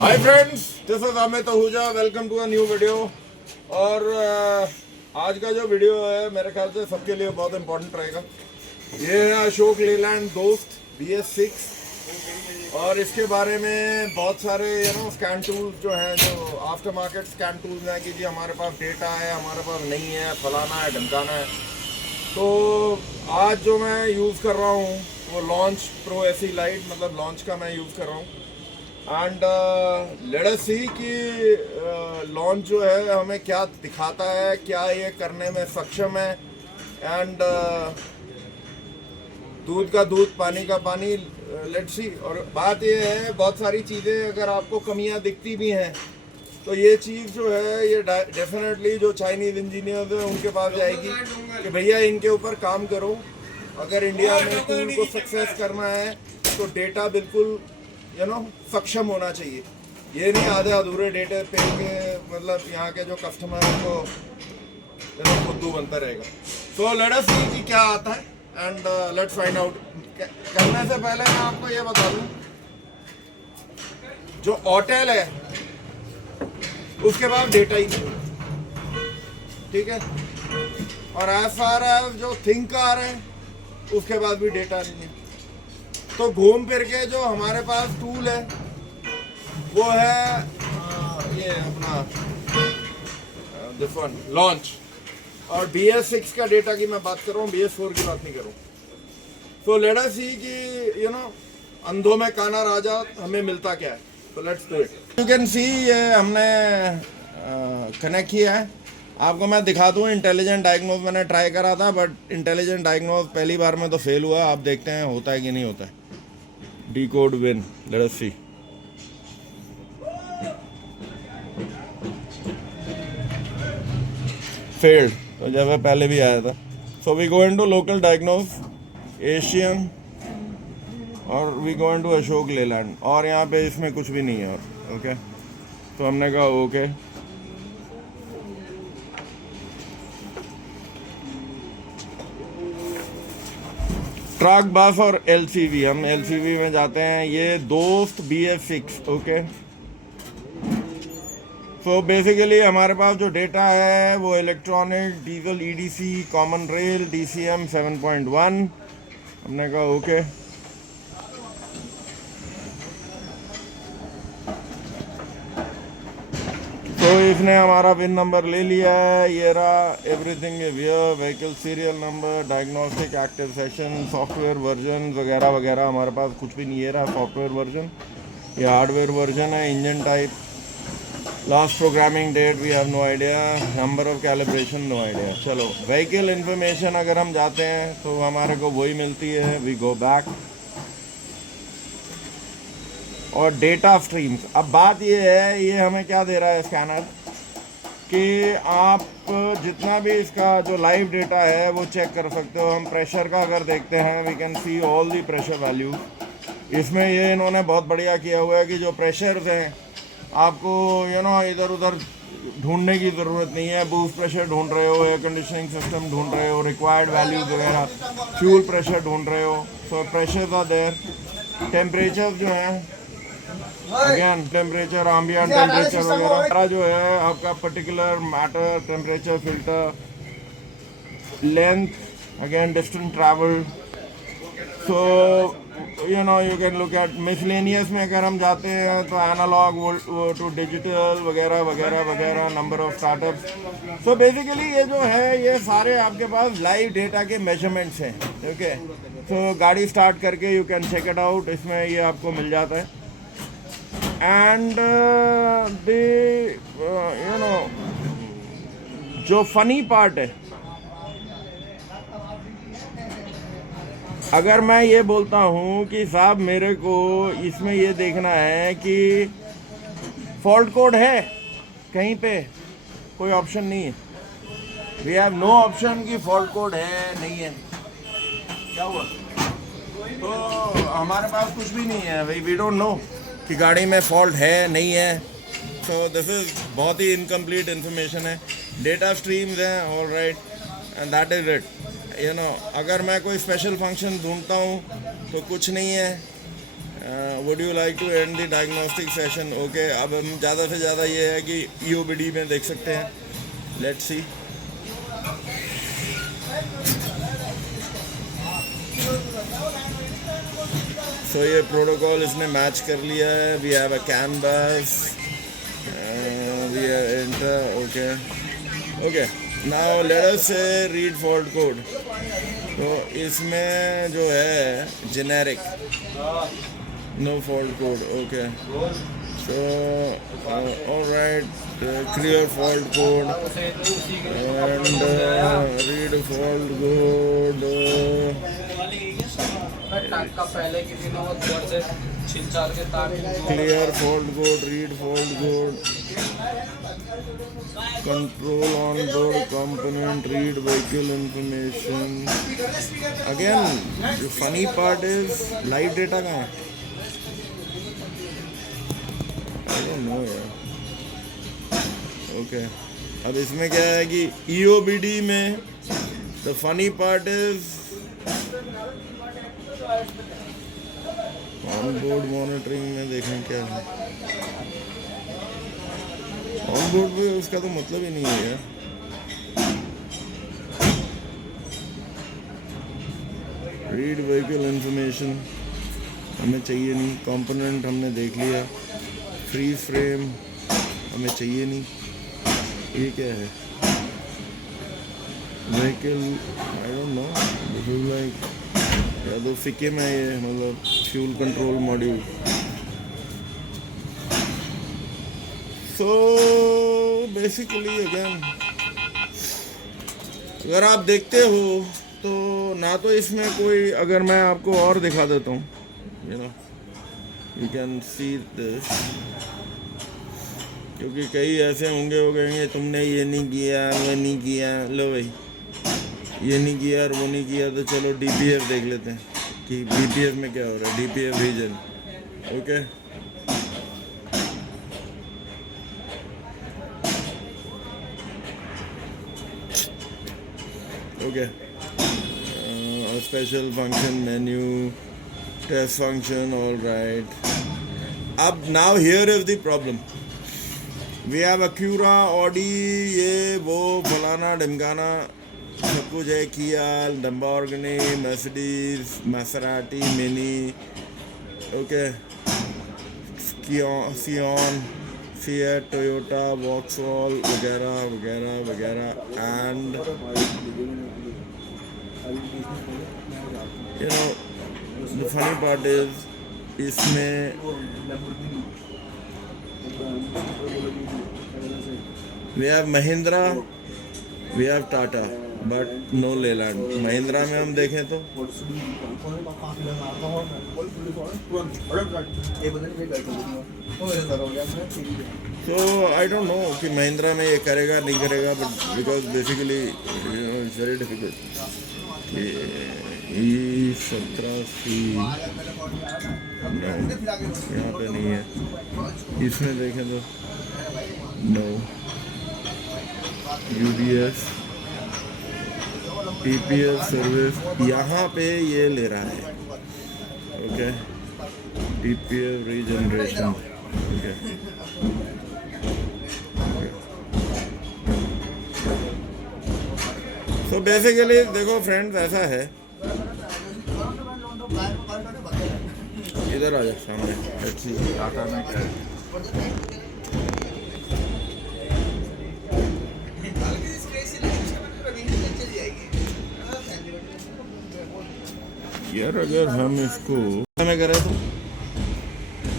Hi friends, this is Amit Ahuja. Welcome to a new video. और आज का जो वीडियो है मेरे ख्याल से सबके लिए बहुत इंपॉर्टेंट रहेगा। ये है अशोक लेलैंड दोस्त BS6 और इसके बारे में बहुत सारे स्कैन टूल्स जो हैं, जो आफ्टर मार्केट स्कैन टूल्स हैं कि जी हमारे पास डेटा है, हमारे पास नहीं है, फलाना है, ढमकाना है। तो आज जो मैं यूज़ कर रहा हूँ वो लॉन्च प्रो SE लाइट, मतलब लॉन्च का मैं यूज़ कर रहा हूँ। एंड लेट अस सी कि लॉन्च जो है हमें क्या दिखाता है, क्या ये करने में सक्षम है। एंड दूध का दूध, पानी का पानी, लेट्स सी। और बात ये है, बहुत सारी चीज़ें अगर आपको कमियां दिखती भी हैं तो ये चीज़ जो है ये डेफिनेटली जो चाइनीज़ इंजीनियर्स हैं उनके पास जाएगी कि भैया इनके ऊपर काम करो। अगर इंडिया में टूल को सक्सेस करना है तो डेटा बिल्कुल सक्षम होना चाहिए। ये नहीं आधे अधूरे डेटे पे के मतलब यहाँ के जो कस्टमर है को खुद्दू बनता रहेगा। तो लेट अस सी कि क्या आता है एंड लेट्स फाइंड आउट। करने से पहले मैं आपको ये बता दूं, जो ऑटेल है उसके बाद डेटा ही नहीं, ठीक है। और एज फार एज जो थिंकर है उसके बाद भी डेटा नहीं है। तो घूम फिर के जो हमारे पास टूल है वो है ये अपना दिस वन लॉन्च। और BS6 का डेटा की मैं बात कर रहा हूँ, BS4 की बात नहीं कर रहा हूँ। तो लेट अस सी कि अंधों में काना राजा हमें मिलता क्या है। तो let's do it. You can सी ये हमने कनेक्ट किया है। आपको मैं दिखा दूँ इंटेलिजेंट डायग्नोज मैंने ट्राई करा था, बट इंटेलिजेंट डायग्नोज पहली बार में तो फेल हुआ। आप देखते हैं होता है कि नहीं होता है। Decode win. Let us see. Failed. तो जब पहले भी आया था। So we go into local diagnose, Asian, और we go into Ashok Leyland. और यहाँ पे इसमें कुछ भी नहीं है। और ओके, तो हमने कहा ओके। ट्रक बस और LCV, हम LCV में जाते हैं। ये दोस्त BS6, ओके। सो बेसिकली हमारे पास जो डेटा है वो electronic diesel EDC common rail DCM 7.1। हमने कहा ओके। तो इसने हमारा पिन नंबर ले लिया है, ये रहा। Everything is here, vehicle serial number, diagnostic active session, software version वगैरह वगैरह। हमारे पास कुछ भी नहीं, ये रहा सॉफ्टवेयर वर्जन, ये हार्डवेयर वर्जन है। Engine type, last programming date we have no idea, number of calibration no idea. चलो व्हीकल इन्फॉर्मेशन अगर हम जाते हैं तो हमारे को वही मिलती है। वी गो बैक और डेटा स्ट्रीम्स। अब बात ये है, ये हमें क्या दे रहा है स्कैनर कि आप जितना भी इसका जो लाइव डेटा है वो चेक कर सकते हो। हम प्रेशर का अगर देखते हैं, we can see all the pressure value. इसमें ये इन्होंने बहुत बढ़िया किया हुआ है कि जो प्रेशर्स हैं आपको इधर उधर ढूंढने की ज़रूरत नहीं है। बूस्ट प्रेशर ढूंढ रहे हो, एयर कंडीशनिंग सिस्टम ढूंढ रहे हो, रिक्वायर्ड वैल्यूज वगैरह, फ्यूल प्रेशर ढूंढ रहे हो। सो प्रेशर्स आर देयर। टेम्परेचर जो है, अगेन टेम्परेचर, एम्बिएंट टेम्परेचर वगैरह जो है आपका particular matter, temperature, filter, length, again distance travel. So you can look at miscellaneous में अगर हम जाते हैं तो एनालॉग टू डिजिटल वगैरह वगैरह वगैरह, number of startups. So basically ये जो है ये सारे आपके पास लाइव डेटा के मेजरमेंट्स हैं, ओके। सो गाड़ी स्टार्ट करके you can check it out, इसमें ये आपको मिल जाता है। एंड जो फनी पार्ट है, अगर मैं ये बोलता हूँ कि साहब मेरे को इसमें ये देखना है कि फॉल्ट कोड है कहीं पे, कोई ऑप्शन नहीं है। वी हैव नो ऑप्शन कि फॉल्ट कोड है नहीं है। क्या हुआ? तो हमारे पास कुछ भी नहीं है भाई। वी डोंट नो कि गाड़ी में फॉल्ट है नहीं है। सो दिस इज बहुत ही इनकम्प्लीट इन्फॉर्मेशन है। डेटा स्ट्रीम्स हैं, all right, and that is it. अगर मैं कोई स्पेशल फंक्शन ढूंढता हूँ तो कुछ नहीं है। Would you like to end the diagnostic session? Okay, अब हम ज़्यादा से ज़्यादा ये है कि EOBD में देख सकते हैं. Let's see. सो ये प्रोटोकॉल इसने मैच कर लिया है. We have a canvas, we enter. Okay okay, now let us read fault code. तो इसमें जो है generic, no fault code. Okay, so alright, clear fault code and read fault code. Clear fault code, read fault code, control on board component, read vehicle information. Again, the funny part is live data कहाँ है? I don't know यार. Okay, अब इसमें क्या है कि EOBD में the funny part is on board monitoring में देखें क्या है. ऑन बोर्ड पे उसका तो मतलब ही नहीं है यार. रीड व्हीकल इंफॉर्मेशन हमें चाहिए नहीं. कंपोनेंट हमने देख लिया. फ्री फ्रेम हमें चाहिए नहीं. ये क्या है? Vehicle, I don't know. This is like या तो फिके में ये मतलब fuel control module. So basically again, अगर आप देखते हो तो ना तो इसमें कोई, अगर मैं आपको और दिखा देता हूँ, you can see this, क्योंकि कई ऐसे होंगे वो कहेंगे तुमने ये नहीं किया, वो नहीं किया. लो भाई, ये नहीं किया और वो नहीं किया, तो चलो DPF देख लेते हैं कि DPF में क्या हो रहा है. DPF regen. Okay, okay, a special function menu, test function. All right, अब now here is the problem. We have Acura, Audi, ये वो फलाना ढिमकाना सब कुछ है. Kia, Lamborghini, Mercedes, Maserati, Mini, okay, Sion, Fiat, Toyota, Vauxhall वगैरह वगैरह वगैरह. And the funny part is इसमें we have Mahindra, we have Tata, but no Leyland. Mahindra में हम देखें तो so I don't know कि महिंद्रा में ये करेगा नहीं करेगा, but because basically it's very difficult. E17 यहाँ पे नहीं है. इसमें देखें तो नो. UBS, TPS सर्विस यहाँ पे ये ले रहा है. Okay, TPS regeneration. ओके, तो बेसिकली देखो फ्रेंड्स, ऐसा है. इधर आ जा सामने. अच्छी टाटा में क्या है यार. अगर हम इसको में करें तो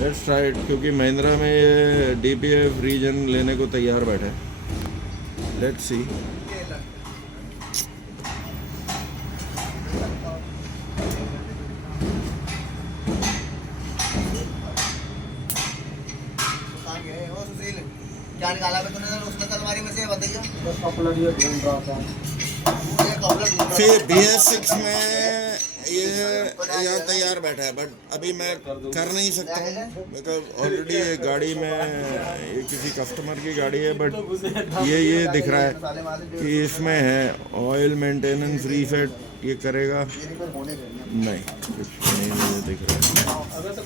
लेट्स ट्राई इट, क्योंकि महिंद्रा में ये DPF रीजन लेने को तैयार बैठे हैं. Let's see. क्या निकाला तूने उसमें अलमारी में से बताइए. फिर BS6 में ये यहाँ तैयार बैठा है, बट अभी मैं कर नहीं सकता हूँ बिकॉज ऑलरेडी ये गाड़ी में ये किसी कस्टमर की गाड़ी है. बट ये दिख रहा है कि इसमें है ऑयल मेंटेनेंस रीसेट. ये करेगा नहीं, कुछ नहीं मुझे दिख रहा है.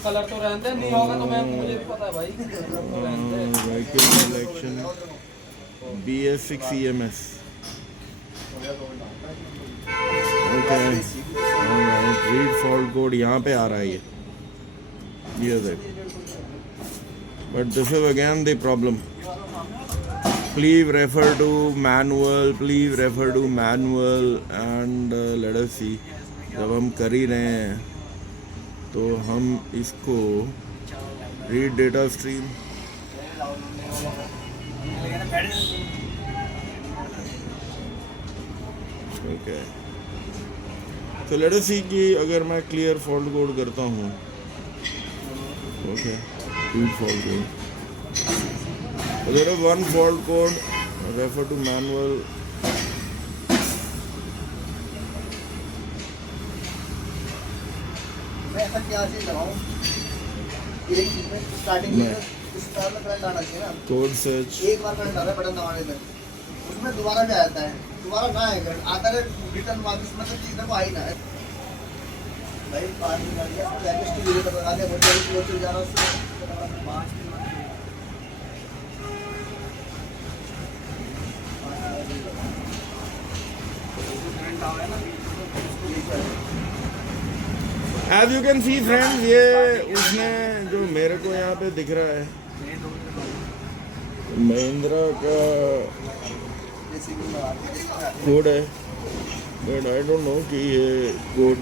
कलर तो रहते नहीं होगा तो मैं मुझे भी पता है भाई कलर तो रहते vehicle selection BS6 EMS। Okay, read fault code यहाँ पे आ रहा है ये देख। But this is again the problem. Please refer to manual and let us see. जब हम कर ही रहे हैं तो हम इसको रीड डेटा स्ट्रीम ओके। तो लेट अस सी कि अगर मैं क्लियर फॉल्ट कोड करता हूँ, okay, read fault code, there is one fault code, refer to manual। मैं ऐसा क्या चीज लगाऊं एक चीज में स्टार्टिंग में स्टार्ट में करंट आना चाहिए ना। कोड सर्च एक बार करंट आ रहा है बटन दबाने पे, उसमें दोबारा भी आ जाता है, दोबारा ना है करंट आता है रिटर्न वापस, मतलब चीज को आई ना है भाई। 5 मिनट लग गया रजिस्टर वीडियो तक लगा दिया, बहुत चल जा रहा है उससे 5 as you can see friends, ये उसने जो मेरे को यहाँ पे दिख रहा है महिंद्रा का कोड है, बट आई डोंट नो कि ये कोड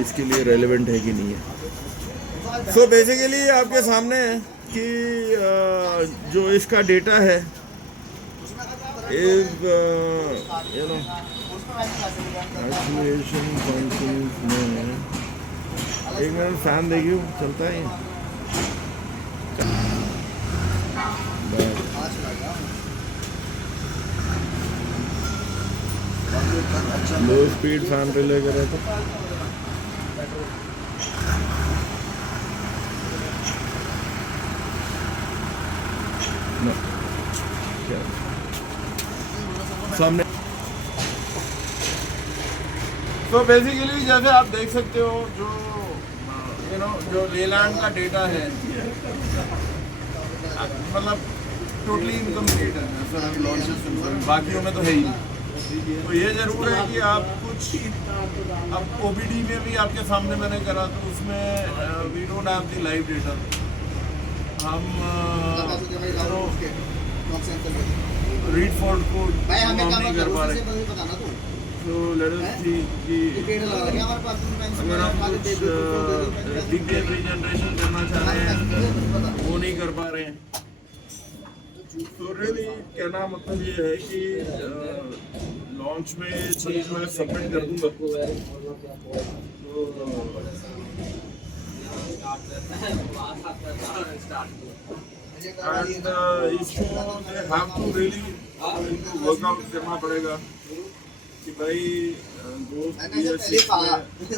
इसके लिए रेलेवेंट है कि नहीं है। सो बेसिकली आपके सामने है कि जो इसका डेटा है is you know actuation functions में। एक मिनट फैन देखियो चलता है लो स्पीड फैन रिले कर रहा था। सामने तो बेसिकली जैसे आप देख सकते हो जो जो लेलैंड का डेटा है मतलब टोटली इनकम्प्लीट है सर, अभी लॉन्चेस बाकियों में तो है ही। तो ये ज़रूर है कि आप कुछ अब OBD में भी आपके सामने मैंने करा तो उसमें we don't have the live data. हम रीड फॉल्ट कोड नहीं कर पा रहे। तो लेट अस सी कि अगर हम कुछ डीपीएम रीजनरेशन करना चाह रहे हैं वो नहीं कर पा रहे हैं। तो रियली कहना मतलब ये है कि लॉन्च में ये चीज़ मैं सबमिट कर दूंगा। एंड इसको हैव टू रियली इनको वर्कआउट करना पड़ेगा कि भाई दोस्त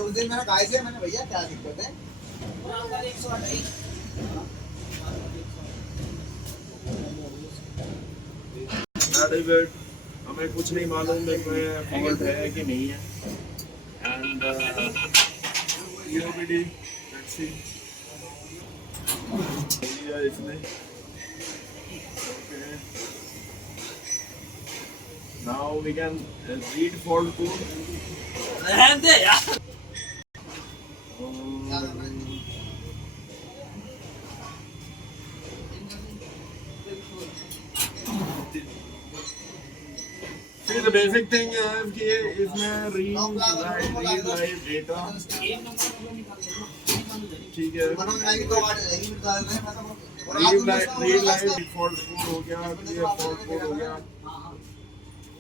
उस दिन मैंने कहा से मैंने भैया क्या दिक्कत है हमें कुछ नहीं मालूम इसमें फॉल्ट है कि नहीं है। एंड EOBD लेट्स सी इसने now we can read fault code। रहते यार See, the basic thing is कि इसमें read live data ठीक है, read live default code हो गया, clear fault code हो गया।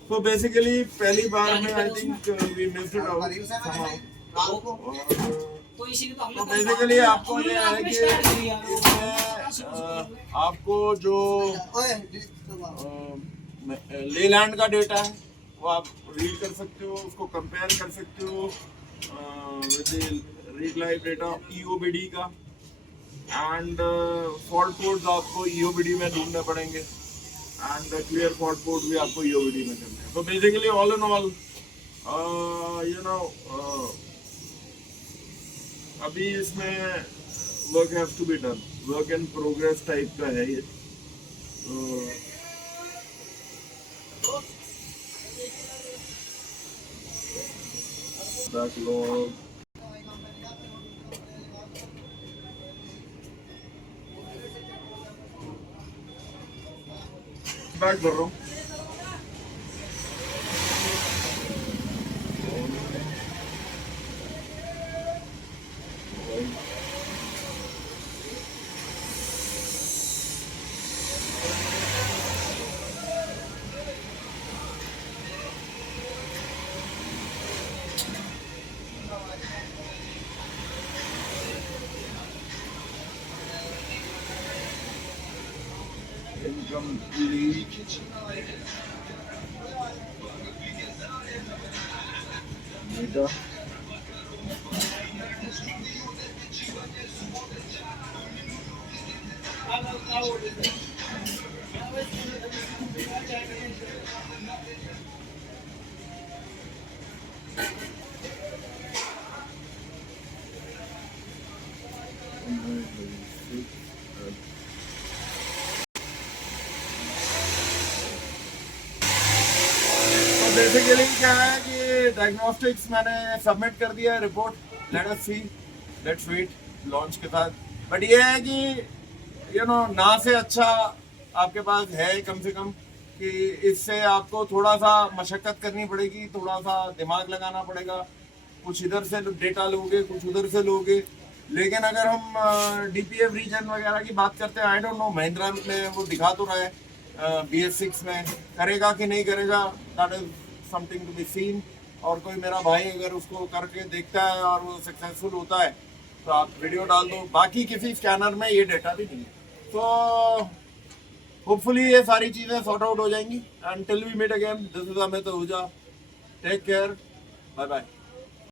तो बेसिकली पहली बार में I think we missed it out somehow। तो बेसिकली आपको ये है कि इसमें आपको जो लेलैंड का डेटा है वो आप रीड कर सकते हो, उसको कंपेयर कर सकते हो with read live data EOBD का। एंड फॉल्ट कोड्स आपको EOBD में ढूंढने पड़ेंगे एंड क्लियर फॉल्ट कोड भी आपको EOBD में करना है। तो बेसिकली ऑल इन ऑल अभी इसमें work have to be done, work in progress type का है ये। बैकलॉग बैक कर रहा हूँ। Incomplete. Data. बेसिकली क्या है कि डायग्नोस्टिक्स मैंने सबमिट कर दिया है report, let us see, let's wait launch के साथ। बट ये है कि यू नो ना से अच्छा आपके पास है कम से कम, कि इससे आपको थोड़ा सा मशक्कत करनी पड़ेगी, थोड़ा सा दिमाग लगाना पड़ेगा, कुछ इधर से डेटा लोगे कुछ उधर से लोगे। लेकिन अगर हम डीपीएफ रीजन वगैरह की बात करते हैं, आई डोंट नो महिंद्रा में वो दिखा तो रहा है, BS6 में करेगा कि नहीं करेगा, that is something to be seen. और कोई मेरा भाई अगर उसको करके देखता है और वो सक्सेसफुल होता है तो आप वीडियो डाल दो। बाकी किसी स्कैनर में ये डेटा भी नहीं है, तो होपफुली ये सारी चीज़ें सॉर्ट आउट हो जाएंगी। And till we meet again, this is Amit Ahuja, take care, bye bye.